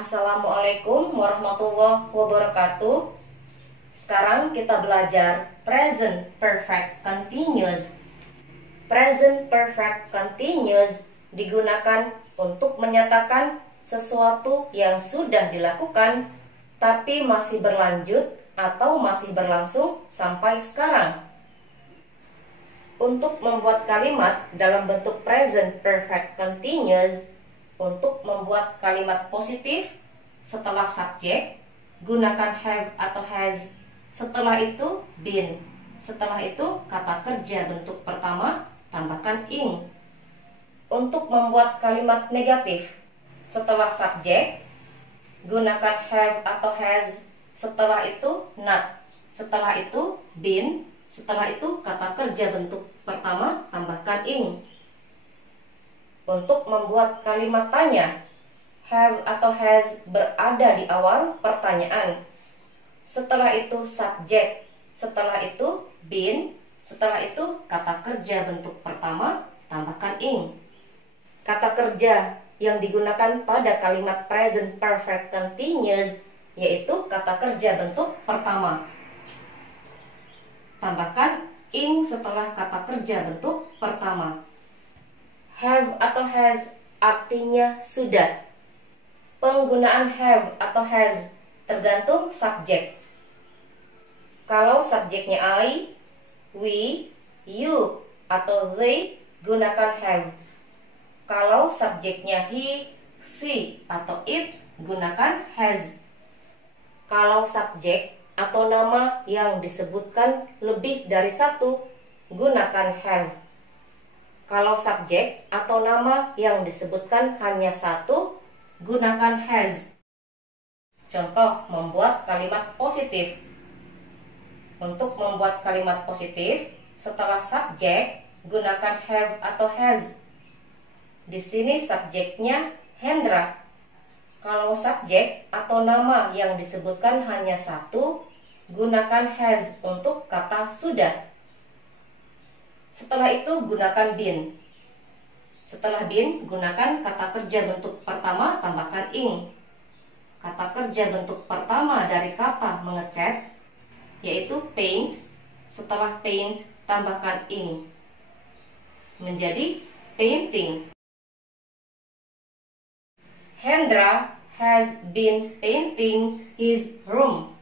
Assalamualaikum warahmatullahi wabarakatuh. Sekarang kita belajar present perfect continuous. Present perfect continuous digunakan untuk menyatakan sesuatu yang sudah dilakukan tapi masih berlanjut atau masih berlangsung sampai sekarang. Untuk membuat kalimat dalam bentuk present perfect continuous, untuk membuat kalimat positif setelah subjek, gunakan have atau has. Setelah itu been. Setelah itu kata kerja bentuk pertama, tambahkan ing. Untuk membuat kalimat negatif setelah subjek, gunakan have atau has. Setelah itu not. Setelah itu been. Setelah itu kata kerja bentuk pertama, tambahkan ing. Untuk membuat kalimat tanya, have atau has berada di awal pertanyaan. Setelah itu subjek. Setelah itu been. Setelah itu kata kerja bentuk pertama, tambahkan ing. Kata kerja yang digunakan pada kalimat present perfect continuous yaitu kata kerja bentuk pertama. Tambahkan ing setelah kata kerja bentuk pertama. Have atau has artinya sudah. Penggunaan have atau has tergantung subjek. Kalau subjeknya I, we, you, atau they, gunakan have. Kalau subjeknya he, she, atau it, gunakan has. Kalau subjek atau nama yang disebutkan lebih dari satu, gunakan have. Kalau subjek atau nama yang disebutkan hanya satu, gunakan has. Contoh membuat kalimat positif. Untuk membuat kalimat positif, setelah subjek, gunakan have atau has. Di sini subjeknya Hendra. Kalau subjek atau nama yang disebutkan hanya satu, gunakan has untuk kata sudah. Setelah itu gunakan been. Setelah been, gunakan kata kerja bentuk pertama, tambahkan ing. Kata kerja bentuk pertama dari kata mengecat yaitu paint. Setelah paint, tambahkan ing. Menjadi painting. Hendra has been painting his room.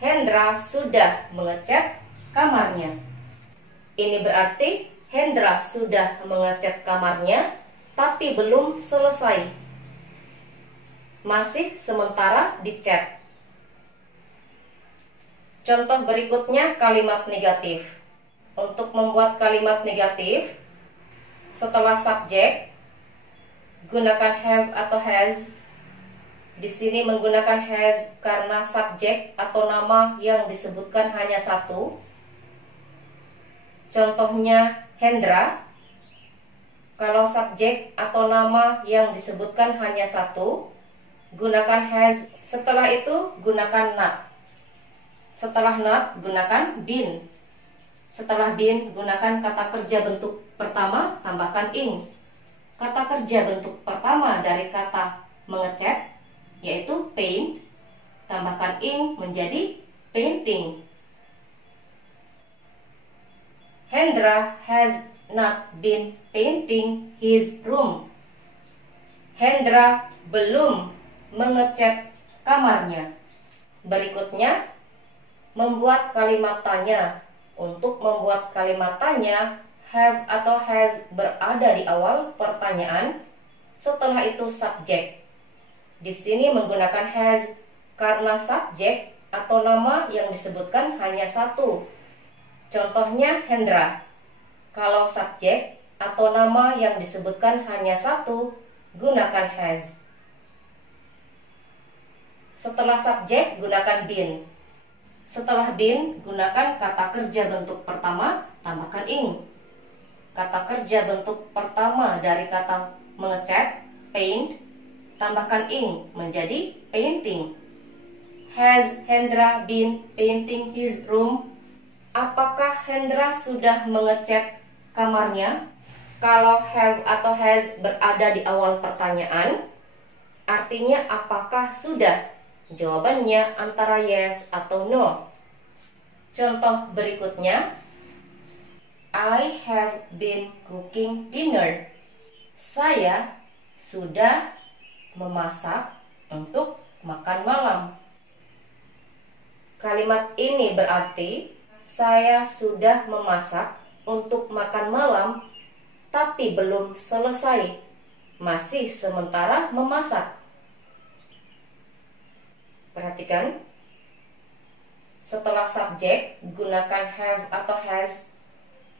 Hendra sudah mengecat kamarnya. Ini berarti Hendra sudah mengecat kamarnya, tapi belum selesai. Masih sementara dicat. Contoh berikutnya kalimat negatif. Untuk membuat kalimat negatif, setelah subjek, gunakan have atau has. Di sini menggunakan has karena subjek atau nama yang disebutkan hanya satu. Contohnya Hendra. Kalau subjek atau nama yang disebutkan hanya satu, gunakan has. Setelah itu gunakan not. Setelah not gunakan been. Setelah been gunakan kata kerja bentuk pertama, tambahkan ing. Kata kerja bentuk pertama dari kata mengecat yaitu paint, tambahkan ing menjadi painting. Hendra has not been painting his room. Hendra belum mengecat kamarnya. Berikutnya, membuat kalimat tanya. Untuk membuat kalimat tanya, have atau has berada di awal pertanyaan. Setelah itu subjek. Di sini menggunakan has karena subjek atau nama yang disebutkan hanya satu. Contohnya Hendra. Kalau subjek atau nama yang disebutkan hanya satu, gunakan has. Setelah subjek, gunakan been. Setelah been, gunakan kata kerja bentuk pertama, tambahkan ing. Kata kerja bentuk pertama dari kata mengecat, paint, tambahkan ing menjadi painting. Has Hendra been painting his room? Apakah Hendra sudah mengecat kamarnya? Kalau have atau has berada di awal pertanyaan, artinya apakah sudah? Jawabannya antara yes atau no. Contoh berikutnya, I have been cooking dinner. Saya sudah memasak untuk makan malam. Kalimat ini berarti saya sudah memasak untuk makan malam, tapi belum selesai. Masih sementara memasak. Perhatikan, setelah subjek gunakan have atau has.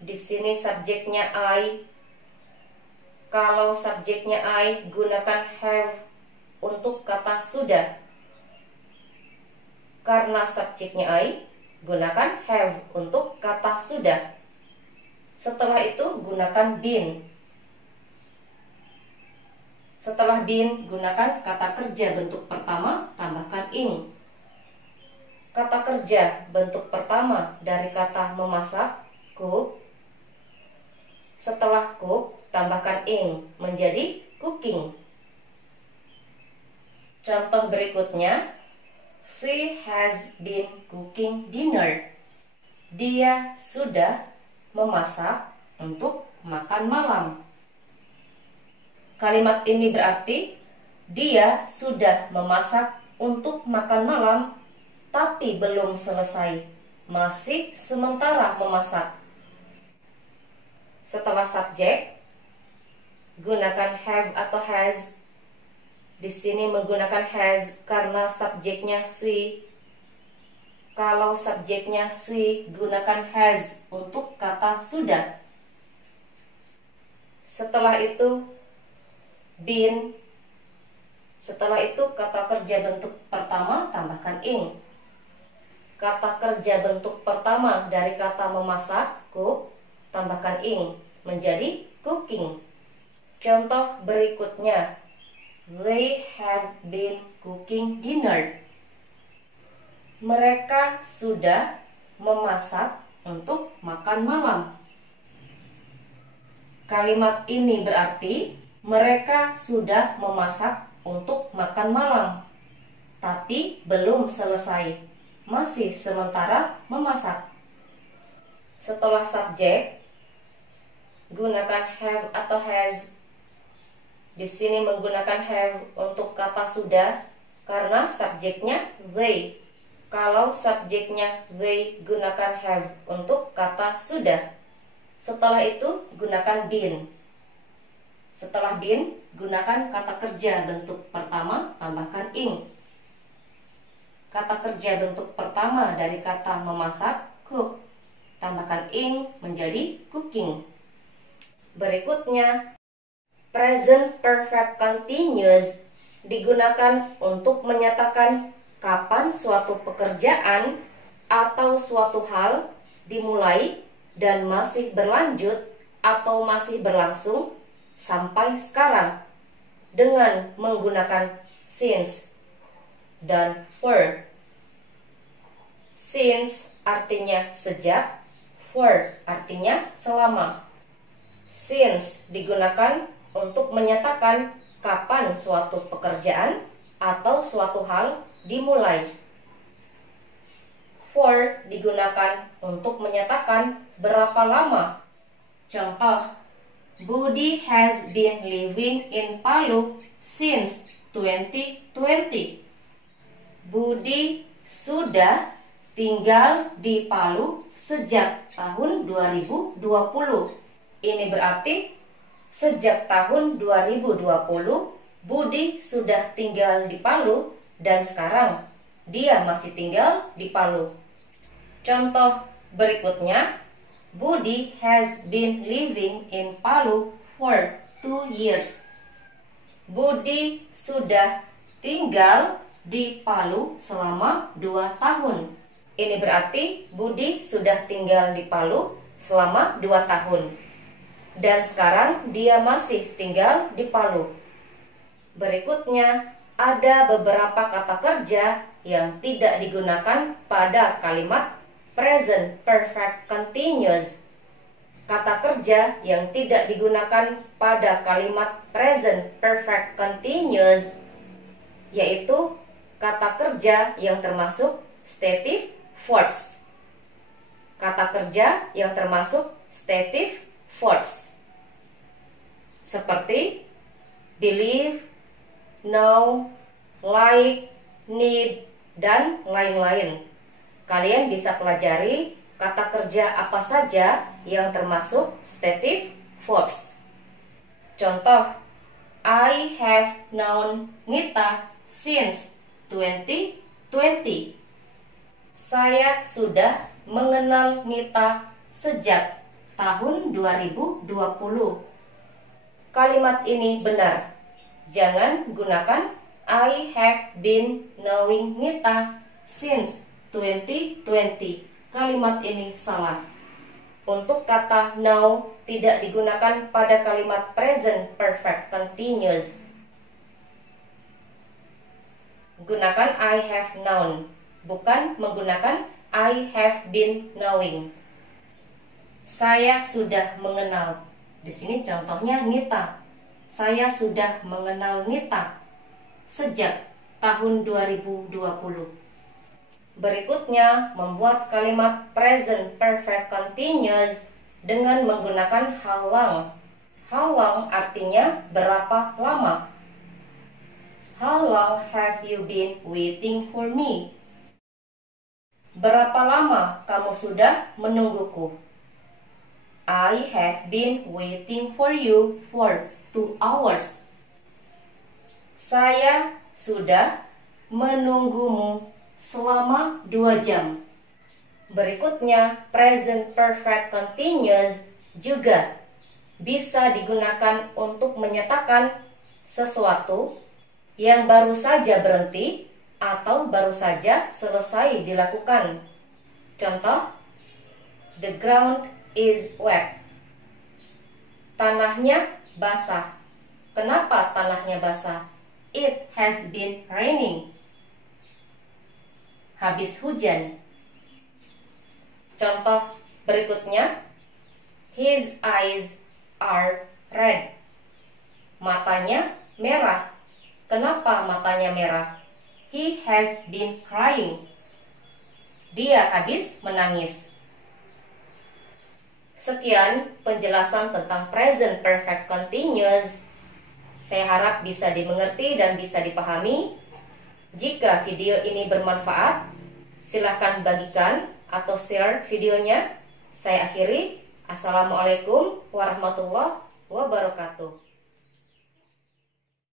Di sini subjeknya I. Kalau subjeknya I, gunakan have untuk kata sudah. Karena subjeknya I, gunakan have untuk kata sudah. Setelah itu gunakan been. Setelah been, gunakan kata kerja bentuk pertama, tambahkan ing. Kata kerja bentuk pertama dari kata memasak, cook. Setelah cook, tambahkan ing menjadi cooking. Contoh berikutnya, she has been cooking dinner. Dia sudah memasak untuk makan malam. Kalimat ini berarti dia sudah memasak untuk makan malam, tapi belum selesai. Masih sementara memasak. Setelah subjek, gunakan have atau has. Di sini menggunakan has karena subjeknya she. Kalau subjeknya she, gunakan has untuk kata sudah. Setelah itu been. Setelah itu kata kerja bentuk pertama, tambahkan ing. Kata kerja bentuk pertama dari kata memasak, cook, tambahkan ing menjadi cooking. Contoh berikutnya, they have been cooking dinner. Mereka sudah memasak untuk makan malam. Kalimat ini berarti mereka sudah memasak untuk makan malam, tapi belum selesai. Masih sementara memasak. Setelah subjek, gunakan have atau has. Di sini menggunakan have untuk kata sudah karena subjeknya they. Kalau subjeknya they, gunakan have untuk kata sudah. Setelah itu gunakan been. Setelah been, gunakan kata kerja bentuk pertama, tambahkan ing. Kata kerja bentuk pertama dari kata memasak, cook, tambahkan ing menjadi cooking. Berikutnya, present perfect continuous digunakan untuk menyatakan kapan suatu pekerjaan atau suatu hal dimulai dan masih berlanjut atau masih berlangsung sampai sekarang dengan menggunakan since dan for. Since artinya sejak, for artinya selama. Since digunakan untuk menyatakan kapan suatu pekerjaan atau suatu hal dimulai. For digunakan untuk menyatakan berapa lama. Contoh, Budi has been living in Palu since 2020. Budi sudah tinggal di Palu sejak tahun 2020. Ini berarti sejak tahun 2020 Budi sudah tinggal di Palu dan sekarang dia masih tinggal di Palu. Contoh berikutnya, Budi has been living in Palu for 2 years. Budi sudah tinggal di Palu selama 2 tahun. Ini berarti Budi sudah tinggal di Palu selama 2 tahun. Dan sekarang dia masih tinggal di Palu. Berikutnya, ada beberapa kata kerja yang tidak digunakan pada kalimat present perfect continuous. Kata kerja yang tidak digunakan pada kalimat present perfect continuous yaitu kata kerja yang termasuk stative verbs. Kata kerja yang termasuk stative verbs seperti believe, know, like, need, dan lain-lain. Kalian bisa pelajari kata kerja apa saja yang termasuk stative verbs. Contoh, I have known Nita since 2020. Saya sudah mengenal Nita sejak tahun 2020. Kalimat ini benar. Jangan gunakan I have been knowing Nita since 2020. Kalimat ini salah. Untuk kata know tidak digunakan pada kalimat present perfect continuous. Gunakan I have known, bukan menggunakan I have been knowing. Saya sudah mengenal. Di sini contohnya Nita. Saya sudah mengenal Nita sejak tahun 2020. Berikutnya, membuat kalimat present perfect continuous dengan menggunakan how long. How long artinya berapa lama. How long have you been waiting for me? Berapa lama kamu sudah menungguku? I have been waiting for you for 2 hours. Saya sudah menunggumu selama 2 jam. Berikutnya, present perfect continuous juga bisa digunakan untuk menyatakan sesuatu yang baru saja berhenti atau baru saja selesai dilakukan. Contoh, the ground is wet. Tanahnya basah. Kenapa tanahnya basah? It has been raining. Habis hujan. Contoh berikutnya, his eyes are red. Matanya merah. Kenapa matanya merah? He has been crying. Dia habis menangis. Sekian penjelasan tentang present perfect continuous. Saya harap bisa dimengerti dan bisa dipahami. Jika video ini bermanfaat, silahkan bagikan atau share videonya. Saya akhiri. Assalamualaikum warahmatullahi wabarakatuh.